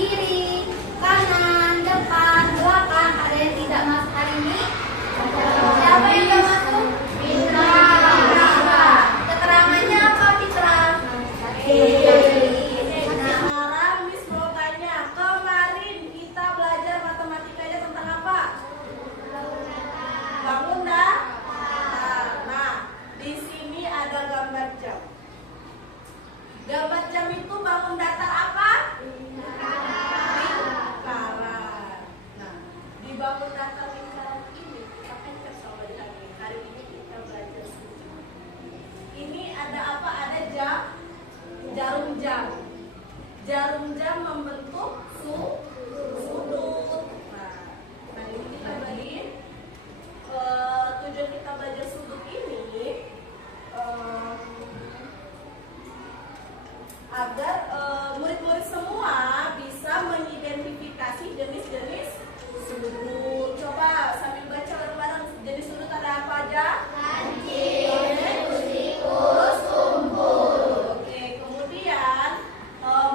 kiri, kanan, depan, belakang. Ada yang tidak masuk hari ini? Siapa yang tidak masuk? Fitra. Keterangannya apa, Fitra? Sekarang Miss mau tanya, kemarin kita belajar matematikanya tentang apa? Bangun dah. Nah, di sini ada gambar jam. Gambar jam itu bangun datar apa? Lingkaran. Nah, di bangun datar lingkaran ini kita kan sama lagi. Hari ini kita belajar sudut. Ini ada apa? Ada jam, jarum jam. Jarum jam membentuk sudut. Nah ini kita bagi tujuan kita belajar sudut ini agar murid-murid semua bisa mengidentifikasi jenis-jenis sudut. Coba sambil baca bareng-bareng, jenis sudut ada apa aja? Lancip, kusikus, tumpul. Oke, kemudian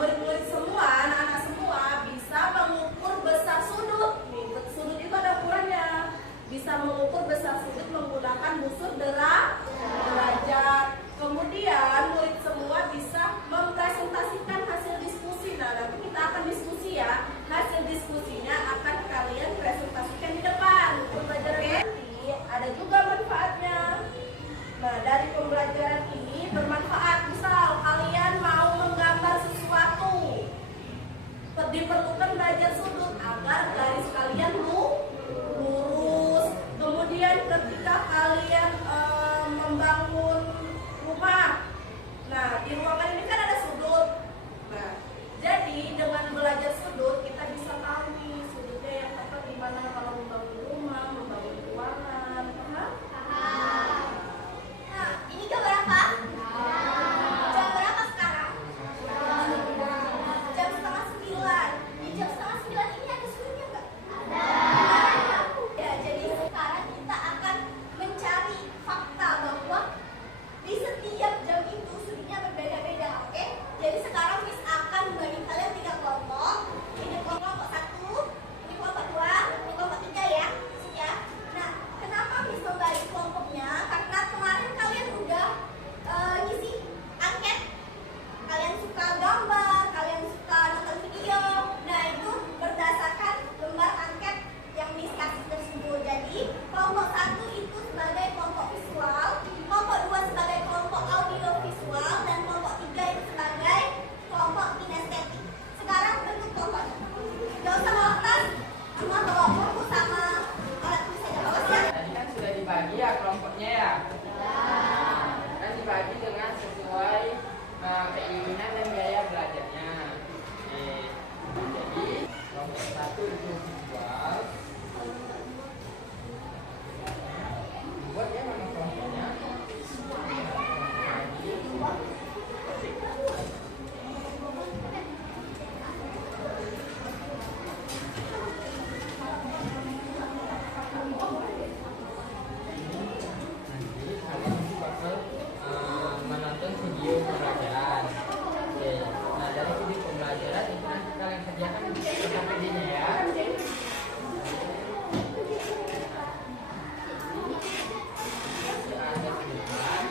murid-murid semua, anak-anak semua bisa mengukur besar sudut. Nih, sudut itu ada ukurannya. Bisa mengukur besar sudut menggunakan busur derajat. Kemudian murid semua bisa mempresentasikan hasil diskusi. Nah, nanti kita akan diskusi ya. Hasil diskusinya akan kalian presentasikan di depan. Pembelajaran nanti ada juga manfaatnya. Nah, dari pembelajaran ini bermanfaat. Misal kalian mau menggambar sesuatu, diperlukan belajar sudut agar garis kalian lurus. Kemudian ketika kalian membangun rumah, nah di ruangan ini kan ada sudut. Nah, jadi dengan belajar sudut kita bisa tahu nih sudutnya yang tepat di mana kalau membangun rumah, membangun ruangan. Paham? Nah, ini gambar apa? Jam berapa sekarang? Jam 8:30. Di jam 8:30 ini ada sudutnya nggak? Ada. Ya, jadi sekarang kita akan mencari fakta bahwa di setiap jam itu sudutnya berbeda-beda, oke? Jadi sekarang Miss akan membagi kalian 3 kelompok. Ini kelompok 1, ini kelompok 2, ini kelompok 3 ya. Ya. Nah, kenapa Miss membagi kelompoknya? Karena kemarin kalian udah ngisi angket. Kalian suka gambar, kalian suka nonton video. Nah, itu berdasarkan lembar angket yang Miss kasih tersebut. Jadi, kelompok 1 itu sebagai kelompok visual, kelompok 2 sebagai kelompok audio visual, dan kelompok 3 itu sebagai kelompok kinestetik. Sekarang bentuk kelompoknya. Gak usah bawa tas, cuma bawa buku sama alat tulis saja. Bawa ya. Tadi kan sudah dibagi ya kelompoknya ya. Kan dibagi dengan sesuai keinginan dan gaya belajarnya. Jadi kelompok 1 itu visual. Buat ya nama kelompoknya. Nanti kalian bakal menonton video pembelajaran. Oke. Nah, dari video pembelajaran itu nanti kalian kerjakan PPD-nya ya. Ada tujuan,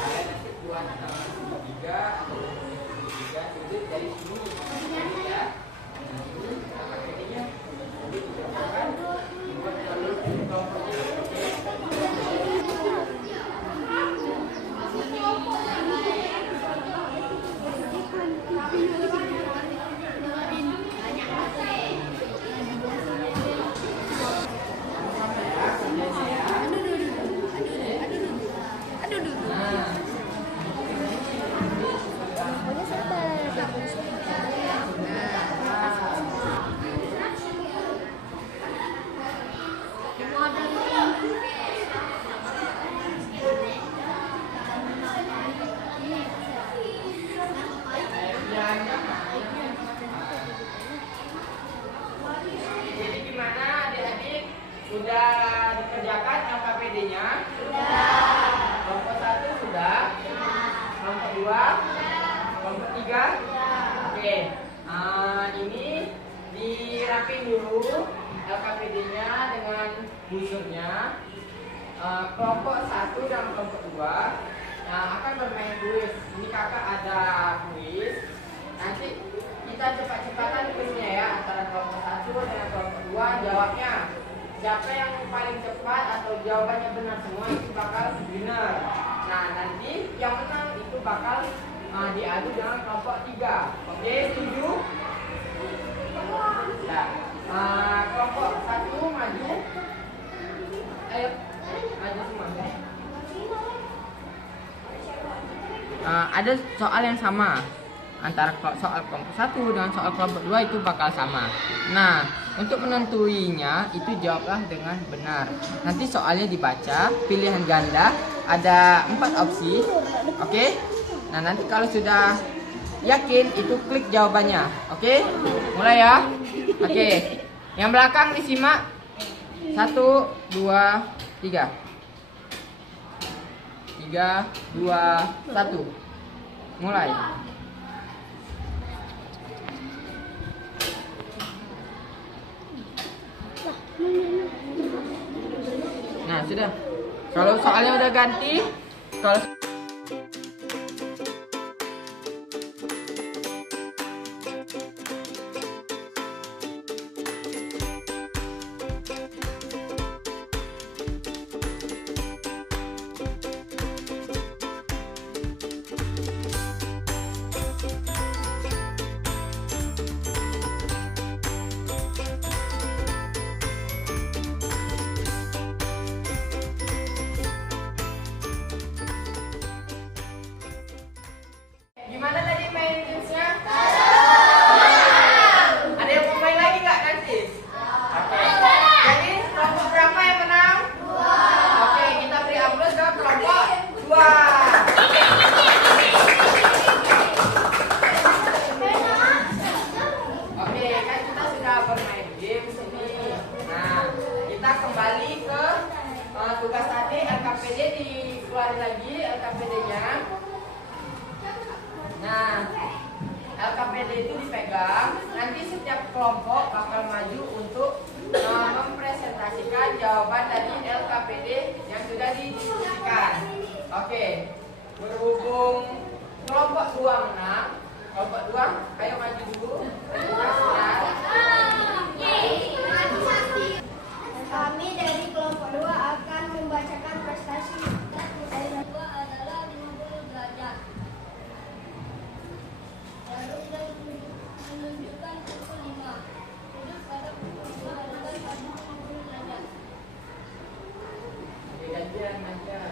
kalian nanti buat segitiga atau segitiga sudut dari sini ya. Nanti PPD-nya dikerjakan buat jalur kelompoknya. Jadi gimana adik-adik? Sudah dikerjakan LKPD-nya? Sudah. Kelompok 1 sudah? Kelompok 2? Kelompok 3? Sudah. Oke. ini dirapin dulu LKPD-nya dengan busurnya. Kelompok 1 dan kelompok 2 akan bermain kuis. Ini kakak ada kuis. Nanti kita cepat-cepatan kuisnya ya, antara kelompok 1 dengan kelompok 2 jawabnya. Siapa yang paling cepat atau jawabannya benar semua itu bakal winner. Nah, nanti yang menang itu bakal diadu dengan kelompok 3. Oke, setuju? Nah, kelompok 1 maju. Ayo, maju semua. Ada soal yang sama antara soal kelompok 1 dengan soal kelompok 2 itu bakal sama. Nah, untuk menentuinya itu jawablah dengan benar. Nanti soalnya dibaca, pilihan ganda, ada 4 opsi. Oke? Nah, nanti kalau sudah yakin itu klik jawabannya. Oke? Mulai ya. Oke. Yang belakang disimak. 1 2 3. 3 2 1. Mulai. Nah, sudah. Kalau soalnya udah ganti, kalau gimana tadi main gamesnya? Ada yang mau main lagi nggak nanti? Oke. Jadi kelompok berapa yang menang? 2. Oke, kita beri aplaus ke kelompok 2. Oke, kan kita sudah bermain games ini. Nah, kita kembali ke tugas tadi LKPD, dikeluarin lagi LKPD-nya. Nah, LKPD itu dipegang, nanti setiap kelompok bakal maju untuk mempresentasikan jawaban dari LKPD yang sudah didiskusikan. Oke, berhubung kelompok 2 menang, kelompok 2, ayo maju dulu. Kami dari kelompok 2 akan membacakan prestasi. Dari 2 adalah 50 derajat. Jarum jam menunjukkan pukul 5. Sudut pada pukul 5 adalah 40 derajat.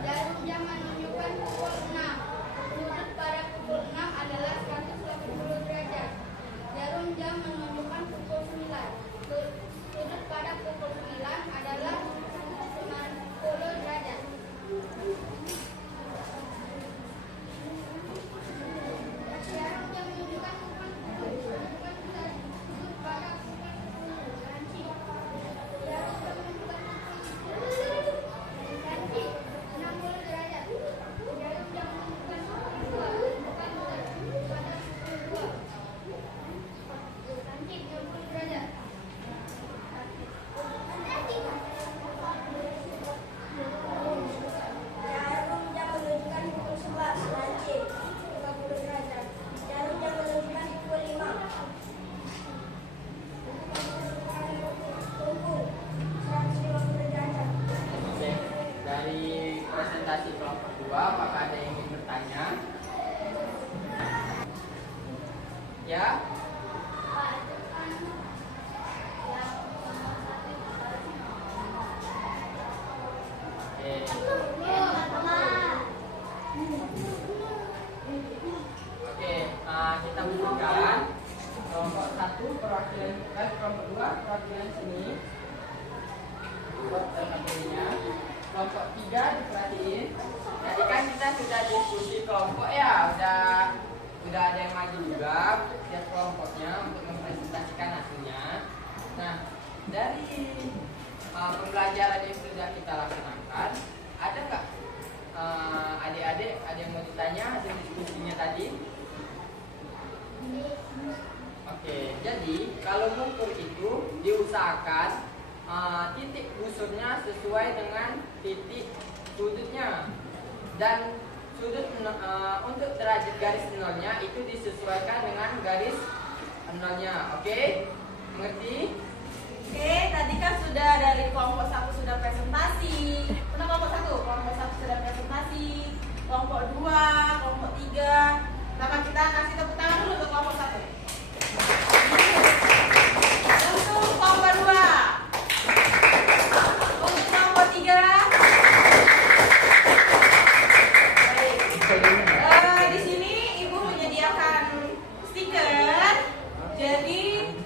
Jarum jam menunjukkan pukul 6. Sudut pada pukul 6 adalah 180 derajat. Jarum jam menunjukkan pukul 9. Sudut pada pukul 9 adalah 90 derajat. Jarum jam menunjukkan pukul 10. Sudut pada pukul 10. Ganti. Jarum jam menunjukkan pukul 60 derajat. Jarum jam menunjukkan pukul 2. Pada pukul 2. Ganti 60 derajat. Jarum jam menunjukkan pukul 11. Lancip 30 derajat. Jarum jam menunjukkan pukul 5. Tunggu 150 derajat. Oke, dari presentasi kelompok 2, apakah ada yang ingin bertanya? Ya? Oke, kita berikan kelompok 1 perwakilan, kelompok 2 perwakilan sini buat LKPD-nya. Kelompok 3 diperhatiin. Tadi kan kita sudah diskusi kelompok ya, udah ada yang maju juga lihat kelompoknya untuk mempresentasikan hasilnya. Nah, dari pembelajaran yang sudah kita laksanakan, ada nggak adik-adik ada yang mau ditanya hasil diskusinya tadi? Oke. Oke, jadi kalau mengukur itu diusahakan titik busurnya sesuai dengan titik sudutnya, dan sudut untuk derajat garis nolnya itu disesuaikan dengan garis nolnya. Oke, mengerti? Oke, tadi kan sudah dari kelompok 1 sudah presentasi. Mana kelompok 1? Kelompok 1 sudah presentasi. Kelompok 2, kelompok 3. Pertama kita kasih tepuk tangan dulu untuk kelompok 1. Untuk kelompok 2. Untuk kelompok 3. Baik. Di sini Ibu menyediakan stiker. Jadi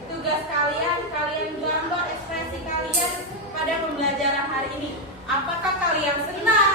tugas kalian gambar ekspresi kalian pada pembelajaran hari ini. Apakah kalian senang